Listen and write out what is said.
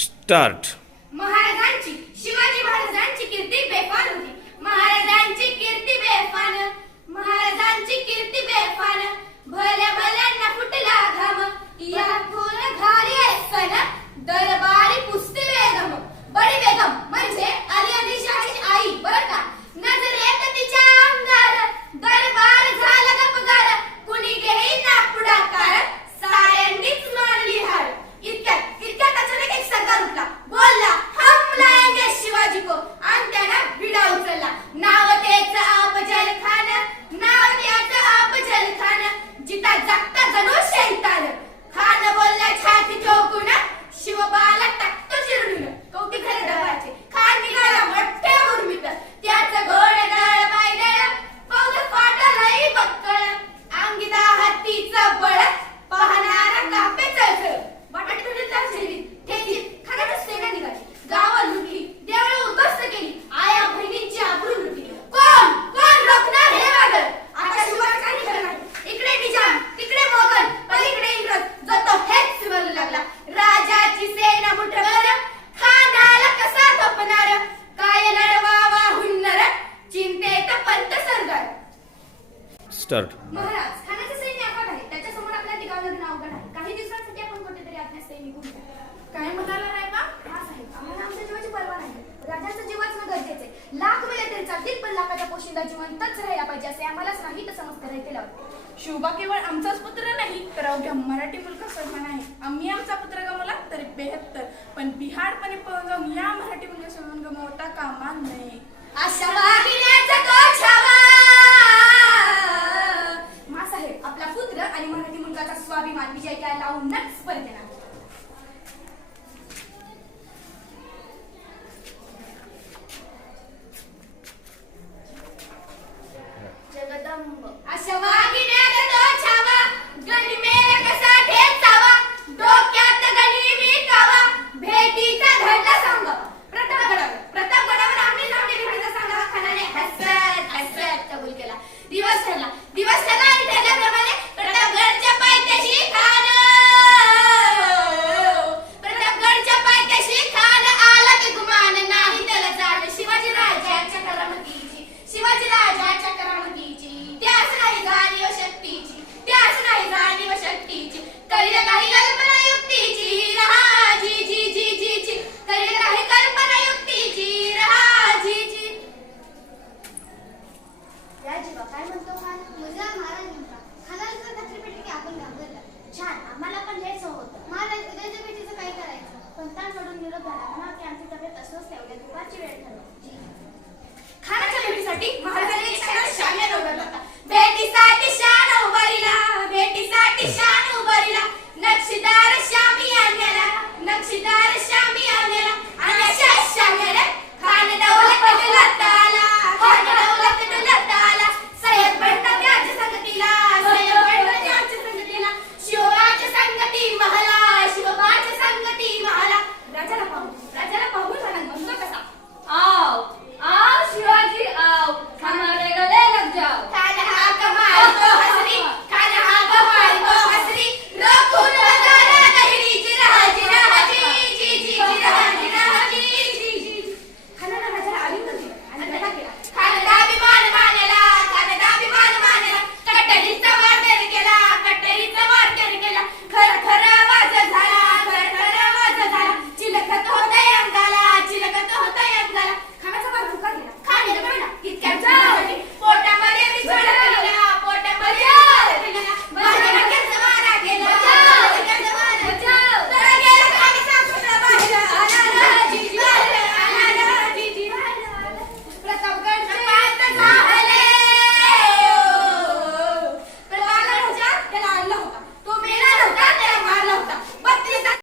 Start. महाराजांची शिवाजी महाराजांची कीर्ती बेफान होती. महाराजांची कीर्ती बेफान, महाराजांची कीर्ती बेफान. भल्या भल्यांना फुटला घाम, यातून घाली सन दरबारी पुसती बेगम. बडी बेगम म्हणजे अली आदिलशाहीची आई बरं का. नजरेत तिच्या अंगार दरबार झाला गपगार. कुणी घेईना पुढाकार, साऱ्यांनीच मानली हार. इतक्यात अचानक एक सरदार उठला, बोलला हम लाएंगे शिवाजी को, आणि त्यानं विडा उचलला. नाव त्याचं अफजल खान, नाव त्याचं अफजल खान. जिता जागता जणू शैतान. खान बोलला छाती ठोकून, शिवबाला टाकतो चिरडून. कौतिक झाले डबाचे. खान निघाला मोठ्या उर्मीत, त्याचं घोडदळ पायदळ फौज फाटलंही बक्कळ. अंगिता हत्तीचं बळ, पाहणारा कापे चळचळ. वाटेत ठेकीत खानाची सेना निघाली. गावं लुटली, देवळं उद्ध्वस्त केली, आया बहिणींची आबरू लुटली. कोण रोखणार हे वादळ? आता शिवाजी काही खरं नाही. इकडे निजाम, तिकडे मोगल, पलीकडे इंग्रज. जो तो हेच विसरू लागला. राजाची सेना मुठभर, खानाला कसा थोपणार? काय लढवावा हुन्नर, चिंतेत पंत सरदार. स्टार्ट. महाराज, खानाचे सैन्य अफाट आहे. त्याच्यासमोर आपल्या ठिकाण लग्न अवघड आहे. काही दिवसांसाठी आपण कुठेतरी आपल्या सैनिक निघून जाऊ. काय म्हणाला नाही बा? हा साहेब, आम्हाला आमच्या जीवाची पर्वा नाही. राजाचं जीव वाचणं गरजेचं आहे. लाख मेले तरी चालतील, पण लाखाचा पोशिंदा जिवंतच राहायला पाहिजे असे आम्हालाच नाही तर समज करायचे लावते. शिवबा केवळ आमचाच पुत्र नाही तर अवघ्या मराठी मुलगा सन्मान आहे. आम्ही आमचा पुत्र गमावला तरी 72, पण बिहाडपणे पळून या मराठी मुलगा सन्मान गमावता कामा नये. अशा वागिण्याचा तो छावा. मासाहेब, आपला पुत्र आणि मराठी मुलगाचा स्वाभिमान विजय काय लावूनच परत येणार. जगदंब. अशा वागिण्याचा तो छावा, गनिमेला कसा ठेचावा. डोक्यात गनिमी कावा, भेटीचा घडला सांगावा. प्रतापगडावर आम्ही लावलेली भेटीचा सांगावा. खानाने हसत कबूल केला. दिवस ठरला आणि ठरल्याप्रमाणे प्रतापगडच्या पायथ्याशी खान आला की गुमान नाही त्याला जाण. शिवाजी राजाच्या करामतीची त्यास नाही जाणीव शक्तीची, करील काही कल्पना युक्तीची रहा जी. करील काही कल्पना युक्तीची रहा जी. राजीबा काय म्हणतो खान? मुलगा महाराज म्हणता. खानाला जर खात्री भेटली की आपण घाबरला. छान, आम्हाला पण हेच होतं. महाराज, उद्याच्या भेटीचं काय करायचं? पंतांकडून निरोप झाला म्हणा की आमची तब्येत असंच ठेवली, दुपारची वेळ ठरवली. खानाच्या भेटीसाठी महाराजांनी शान उभारला होता. भेटीसाठी शान उभारिला, नक्षीदार श्यामी आणला.